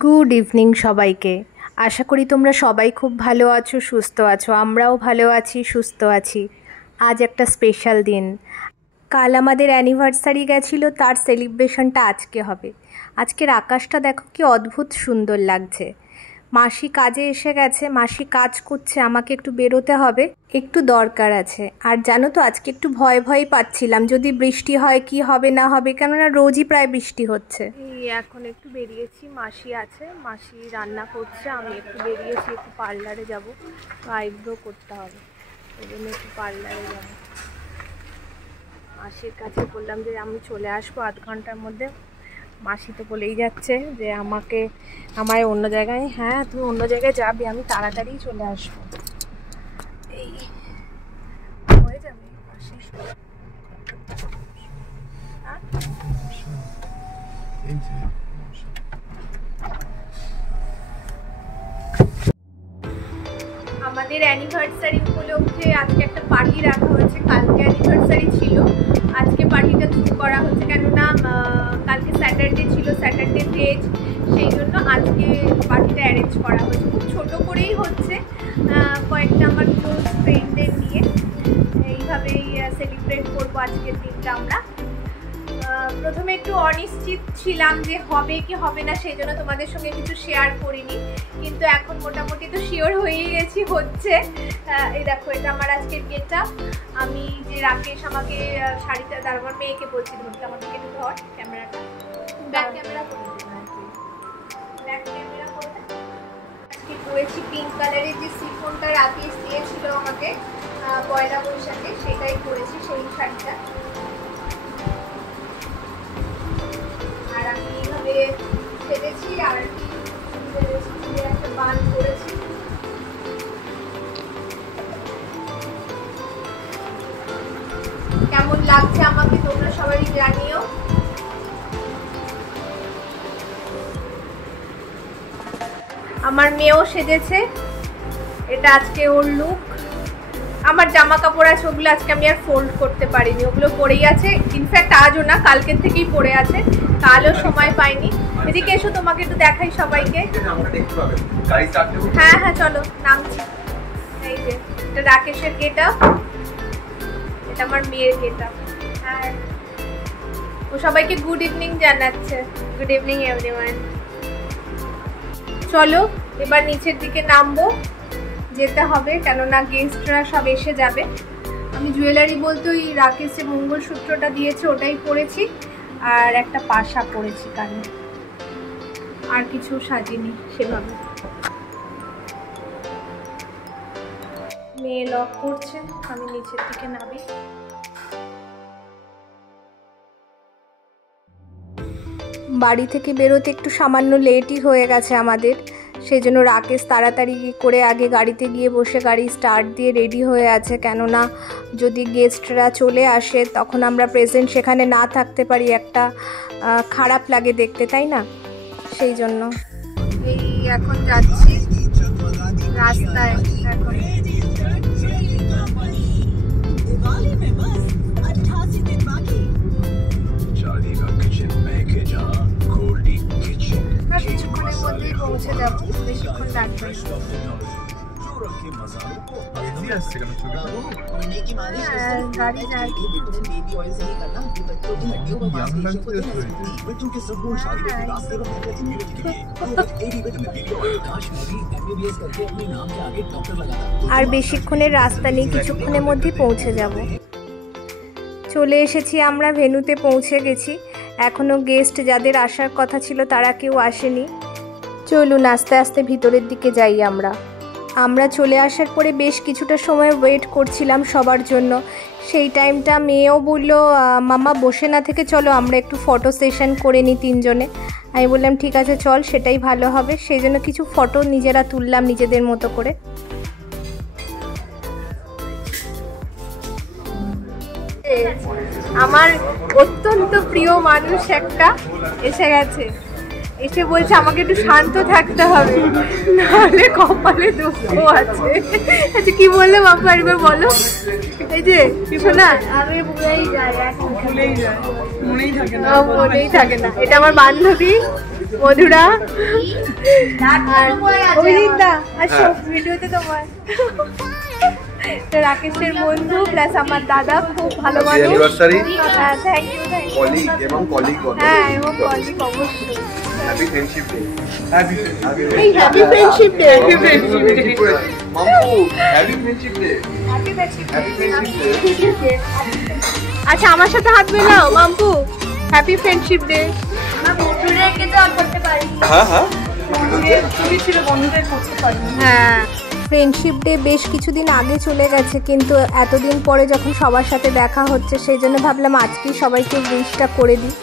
Good evening সবাইকে। আশা করি তোমরা সবাই খুব ভালো আছো, সুস্থ আছো। আমরাও ভালো আছি, সুস্থ আছি। আজ একটা স্পেশাল দিন। কাল আমাদের অ্যানিভার্সারি গেছিলো, তার সেলিব্রেশনটা আজকে হবে। আজকের আকাশটা দেখো কি অদ্ভুত সুন্দর লাগছে। মাসি কাজে এসে গেছে, মাসি কাজ করছে, আমাকে একটু বেরোতে হবে, একটু দরকার আছে। আর জানো তো আজকে একটু ভয় ভয় পাচ্ছিলাম, যদি বৃষ্টি হয় কি হবে না হবে, কেননা রোজই প্রায় বৃষ্টি হচ্ছে। এই এখন একটু বেরিয়েছি, মাসি আছে, মাসি রান্না করছে, আমি একটু বেরিয়েছি, একটু পার্লারে যাব, আইব্রো করতে হবে, ওই জন্য একটু পার্লারে যাব। মাসির কাছে বললাম যে আমি চলে আসবো আধ ঘন্টার মধ্যে। মাসি তো বলেই যাচ্ছে যে আমায় অন্য জায়গায়, হ্যাঁ তুমি অন্য জায়গায় যাবে, আমি তাড়াতাড়ি চলে আসবো। এই হয়ে যাবে মাসি। আমাদের অ্যানিভার্সারি উপলক্ষে আজকে একটা পার্টি রাখা হয়েছে। কালকে অ্যানিভার্সারি ছিল, আজকে পার্টিটা শুরু করা হচ্ছে, কেননা কালকে স্যাটারডে ছিল, স্যাটারডে ভেজ, সেই জন্য আজকে পার্টিটা অ্যারেঞ্জ করা হয়েছে। খুব ছোটো করেই হচ্ছে, কয়েকটা আমার ক্লোজ ফ্রেন্ডদের নিয়ে এইভাবেই সেলিব্রেট করবো আজকের দিনটা আমরা। প্রথমে একটু অনিশ্চিত ছিলাম যে হবে কি হবে না, সেই জন্য তোমাদের সঙ্গে কিছু শেয়ার করিনি, কিন্তু এখন মোটামুটি তো শিওর হয়েই গেছি হচ্ছে। এই দেখো, এটা আমার আজকের গেটআপ। আমি যে রাকেশ আমাকে শাড়িটা, আমার মেয়েকে বলছি ধরতে, আমার দিকে ধর ক্যামেরাটা, ব্যাক ক্যামেরা করে ব্যাক ক্যামেরা করতে। আজকে পরেছি পিঙ্ক কালারের যে সিফনটা রাকেশ দিয়েছিল আমাকে পয়লা বৈশাখে, সেটাই পরেছি, সেই শাড়িটা। আর আমি এইভাবে সেজেছি, আর একটা বান করেছি। কেমন লাগছে আমাকে তোমরা সবাই জানিও। আমার মেয়েও সেজেছে, এটা আজকে ওর লুক। আমার জামা কাপড় আছে, ওগুলো আজকে আমি আর ফোল্ড করতে পারিনি, ওগুলো পরেই আছে। ইনফ্যাক্ট আজও না, কালকের থেকেই পরে আছে, কালও সময় পাইনি। এদিকে এসো, তোমাকে একটু দেখাই সবাইকে। হ্যাঁ হ্যাঁ চলো, নামছি। এই যে এটা রাকেশের গেটআপ, এটা আমার মেয়ের গেটআপ। আর ও সবাইকে গুড ইভিনিং জানাচ্ছে। Good evening everyone. চলো এবার নিচের দিকে নামবো, যেতে হবে, কেননা গেস্টরা সব এসে যাবে। আমি জুয়েলারি বলতে ওই রাকেশে মঙ্গলসূত্রটা দিয়েছে ওটাই পরেছি, আর একটা পাশা পরেছি কানে, আর কিছু সাজিনি সেভাবে। মেয়ে লক করছে, আমি নিচের দিকে নামি। বাড়ি থেকে বেরোতে একটু সামান্য লেটই হয়ে গেছে আমাদের, সেই জন্য রাকেশ তাড়াতাড়ি করে আগে গাড়িতে গিয়ে বসে গাড়ি স্টার্ট দিয়ে রেডি হয়ে আছে, কেননা যদি গেস্টরা চলে আসে তখন আমরা প্রেজেন্ট সেখানে না থাকতে পারি, একটা খারাপ লাগে দেখতে, তাই না? সেই জন্য এই এখন যাচ্ছি রাস্তায়। এখন কিছুক্ষণের মধ্যেই পৌঁছে যাবো, বেশিক্ষণ লাগবে। গাড়ি যায় আর বেশিক্ষণের রাস্তা নেই, কিছুক্ষণের মধ্যেই পৌঁছে যাব। চলে এসেছি আমরা, ভেন্যুতে পৌঁছে গেছি। এখনও গেস্ট যাদের আসার কথা ছিল তারা কেউ আসেনি। চলুন আস্তে আস্তে ভিতরের দিকে যাই। আমরা চলে আসার পরে বেশ কিছুটা সময় ওয়েট করছিলাম সবার জন্য। সেই টাইমটা মেয়েও বললো মামা বসে না থেকে চলো আমরা একটু ফটো সেশন করে নিই তিনজনে। আমি বললাম ঠিক আছে চল, সেটাই ভালো হবে। সেই জন্য কিছু ফটো নিজেরা তুললাম নিজেদের মতো করে। আমার অত্যন্ত প্রিয় মানুষ একটা এসে গেছে, এসে বলছে আমাকে একটু শান্ত থাকতে হবে, নাহলে কপালে দুঃখ আছে। আচ্ছা কি বললে বাপু একবার বলো। এই যে শোনা, আমি মনেই থাকে না, এটা আমার বান্ধবী, মধুরা অভিজিৎদা আসো ভিডিওতে তোমার। রাকেশের বন্ধু প্লাস আমার দাদা, খুব ভালো মানুষ। হ্যাঁ থ্যাংক ইউ কলিগ এবং কলিগ। হ্যাঁ এবং কলিগ অবশ্যই। Happy friendship day. Happy friendship day. Happy friendship day. Mampu happy friendship day. Happy friendship day. আচ্ছা আমার সাথে হাত মেলাও মাম্পু। Happy friendship day. আমরা বন্ধুদেরকে তো আর করতে পারি। হ্যাঁ হ্যাঁ তুমি ছিল বন্ধুদের করতে পারি। হ্যাঁ ফ্রেন্ডশিপ ডে বেশ কিছুদিন আগে চলে গেছে, কিন্তু এতদিন পরে যখন সবার সাথে দেখা হচ্ছে সেই জন্য ভাবলাম আজকেই সবাইকে উইশটা করে দিই।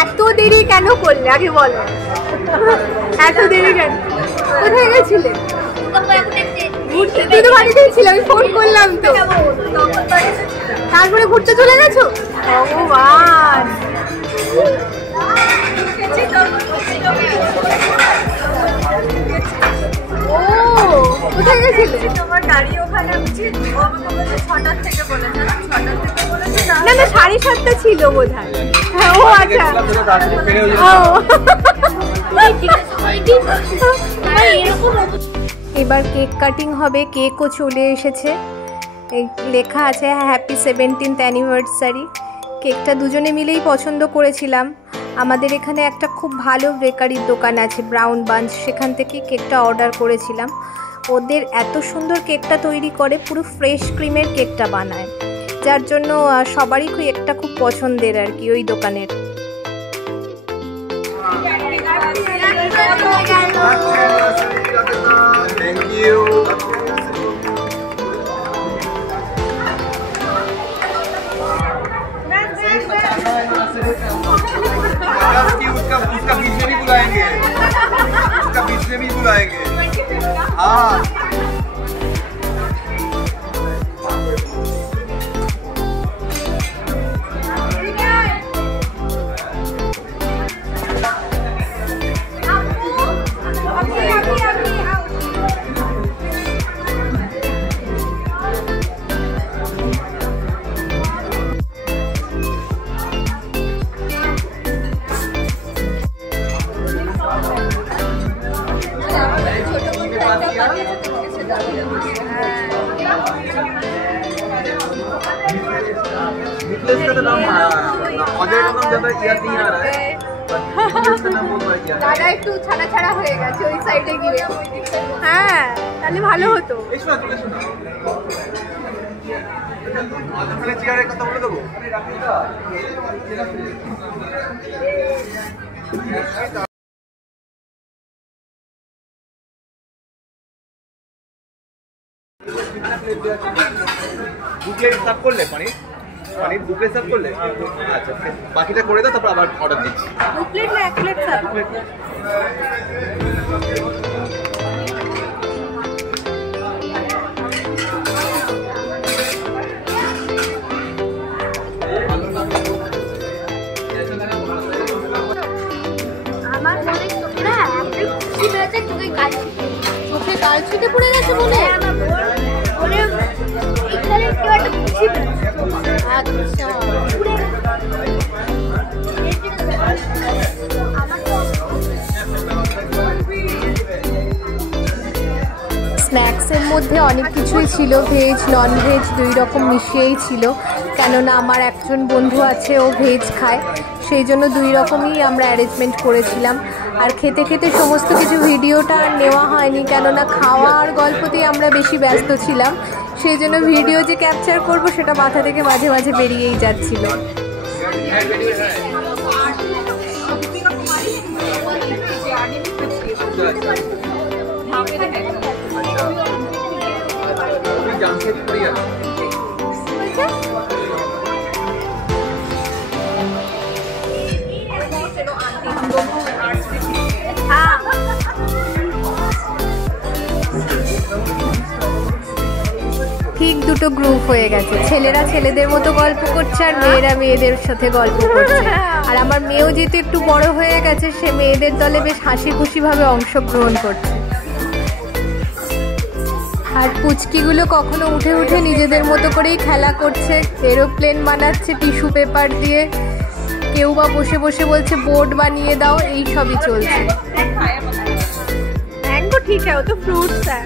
এত দেরি কেন করলে আগে বলো? এত দেরি কেন? কোথায় গেছিলে? তুই তো বাড়িতেই ছিলে, আমি ফোন করলাম তো। তারপরে ঘুরতে চলে গেছো? ভগবান ও কোথায় গেছিলে? তোমার গাড়ি ওখানে উচিত 6টার থেকে বলেছে না? 6টার থেকে বলেছে না? না 7:30 ছিল বোধহয়। হ্যাঁ ও আচ্ছা এবার কেক কাটিং হবে। কেকও চলে এসেছে, লেখা আছে হ্যাপি 17th অ্যানিভার্সারি। কেকটা দুজনে মিলেই পছন্দ করেছিলাম। আমাদের এখানে একটা খুব ভালো বেকারির দোকান আছে ব্রাউন বাঞ্চ, সেখান থেকে কেকটা অর্ডার করেছিলাম। ওদের এত সুন্দর কেকটা তৈরি করে, পুরো ফ্রেশ ক্রিমের কেকটা বানায়, যার জন্য সবারই কেকটা খুব পছন্দের আর কি ওই দোকানের। Thank you. उसका बीच में भी बुलाएंगे, उसका बीच में भी बुलाएंगे। हाँ দাদা একটু ছাড়া ছাড়া হয়ে গেছে ওই সাইডে গিয়ে। হ্যাঁ তাহলে ভালো হতো। চেয়ারের কথা বলে দেবো। বুকে সাফ করলে পানি পানির 2 প্লেট সার্ভ করলে? আচ্ছা বাকিটা করে দাও, তারপর আবার অর্ডার দিচ্ছি। 2 প্লেট না 1 প্লেট স্যার? আমার মনে তোমরা আপনি খুশি হয়েছে তোকে গাল চোখে গাল ছুটে পড়ে গেছে বলে আমার বলে এখানে কেউ একটা খুশি আচ্ছা পুরো স্ন্যাক্সের মধ্যে অনেক কিছুই ছিল, ভেজ নন ভেজ 2 রকম মিশিয়েই ছিল, কেননা আমার একজন বন্ধু আছে ও ভেজ খায়, সেই জন্য 2 রকমই আমরা অ্যারেঞ্জমেন্ট করেছিলাম। আর খেতে খেতে সমস্ত কিছু ভিডিওটা আর নেওয়া হয়নি, কেননা খাওয়ার গল্পতেই আমরা বেশি ব্যস্ত ছিলাম, সেই জন্য ভিডিও যে ক্যাপচার করব সেটা মাথা থেকে মাঝে মাঝে বেরিয়েই যাচ্ছিল। ঠিক দুটো গ্রুপ হয়ে গেছে, ছেলেরা ছেলেদের মতো গল্প করছে আর মেয়েরা মেয়েদের সাথে গল্প করছে। আর আমার মেয়েও যেহেতু একটু বড় হয়ে গেছে, সে মেয়েদের দলে বেশ হাসি খুশিভাবে অংশগ্রহণ করছে। আর পুচকিগুলো কখনো উঠে উঠে নিজেদের মতো করেই খেলা করছে, এরোপ্লেন বানাচ্ছে টিস্যু পেপার দিয়ে, কেউ বা বসে বসে বলছে বোর্ড বানিয়ে দাও, এই সবই চলছে। ম্যাঙ্গো ঠিক है, वो तो फ्रूट्स है।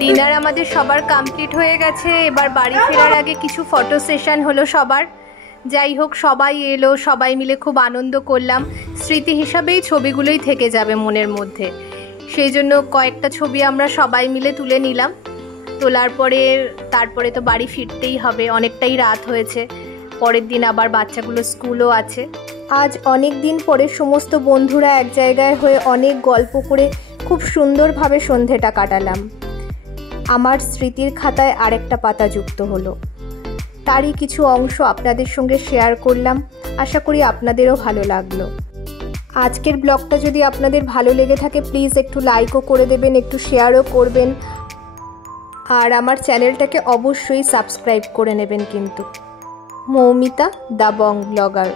ডিনার আমাদের সবার কমপ্লিট হয়ে গেছে, এবার বাড়ি ফেরার আগে কিছু ফটো সেশন হলো সবার। যাই হোক, সবাই এলো, সবাই মিলে খুব আনন্দ করলাম, স্মৃতি হিসাবেই ছবিগুলোই থেকে যাবে মনের মধ্যে, সেই জন্য কয়েকটা ছবি আমরা সবাই মিলে তুলে নিলাম। তোলার পরে তারপরে তো বাড়ি ফিরতেই হবে, অনেকটাই রাত হয়েছে, পরের দিন আবার বাচ্চাগুলো স্কুলও আছে। আজ অনেক দিন পরে সমস্ত বন্ধুরা এক জায়গায় হয়ে অনেক গল্প করে খুব সুন্দরভাবে সন্ধেটা কাটালাম। আমার স্মৃতির খাতায় আরেকটা পাতা যুক্ত হলো, তারই কিছু অংশ আপনাদের সঙ্গে শেয়ার করলাম, আশা করি আপনাদেরও ভালো লাগলো। আজকের ব্লগটা যদি আপনাদের ভালো লেগে থাকে প্লিজ একটু লাইকও করে দেবেন, একটু শেয়ারও করবেন, আর আমার চ্যানেলটাকে অবশ্যই সাবস্ক্রাইব করে নেবেন কিন্তু। Moumita the Bong blogger.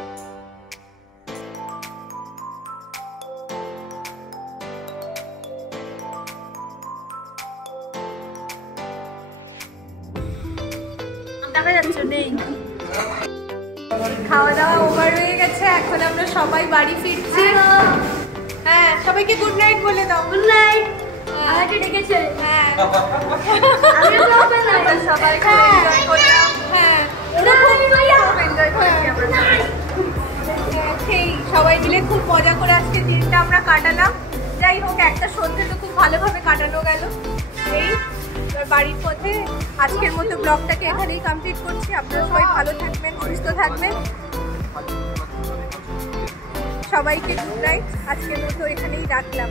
খাওয়া দাওয়া ওভার হয়ে গেছে, এখন আমরা সবাই বাড়ি ফিরছি। হ্যাঁ, সবাইকে গুড নাইট বলে দাও। Good night. আমাকে ডেকেছে। হ্যাঁ, আমি তো গুড নাইট সবাই এনজয় করলাম। হ্যাঁ, আমি ভাইয়া এনজয় করছি আমরা। সেই সবাই মিলে খুব মজা করে আজকে দিনটা আমরা কাটালাম। যাই হোক, একটা সন্ধ্যে তো খুব ভালোভাবে কাটানো গেল। এই বাড়ির পথে আজকের মতো ব্লগটাকে এখানেই কমপ্লিট করছি। আপনারা সবাই ভালো থাকবেন, সুস্থ থাকবেন, সবাইকে গুড নাইট। আজকের মতো এখানেই রাখলাম।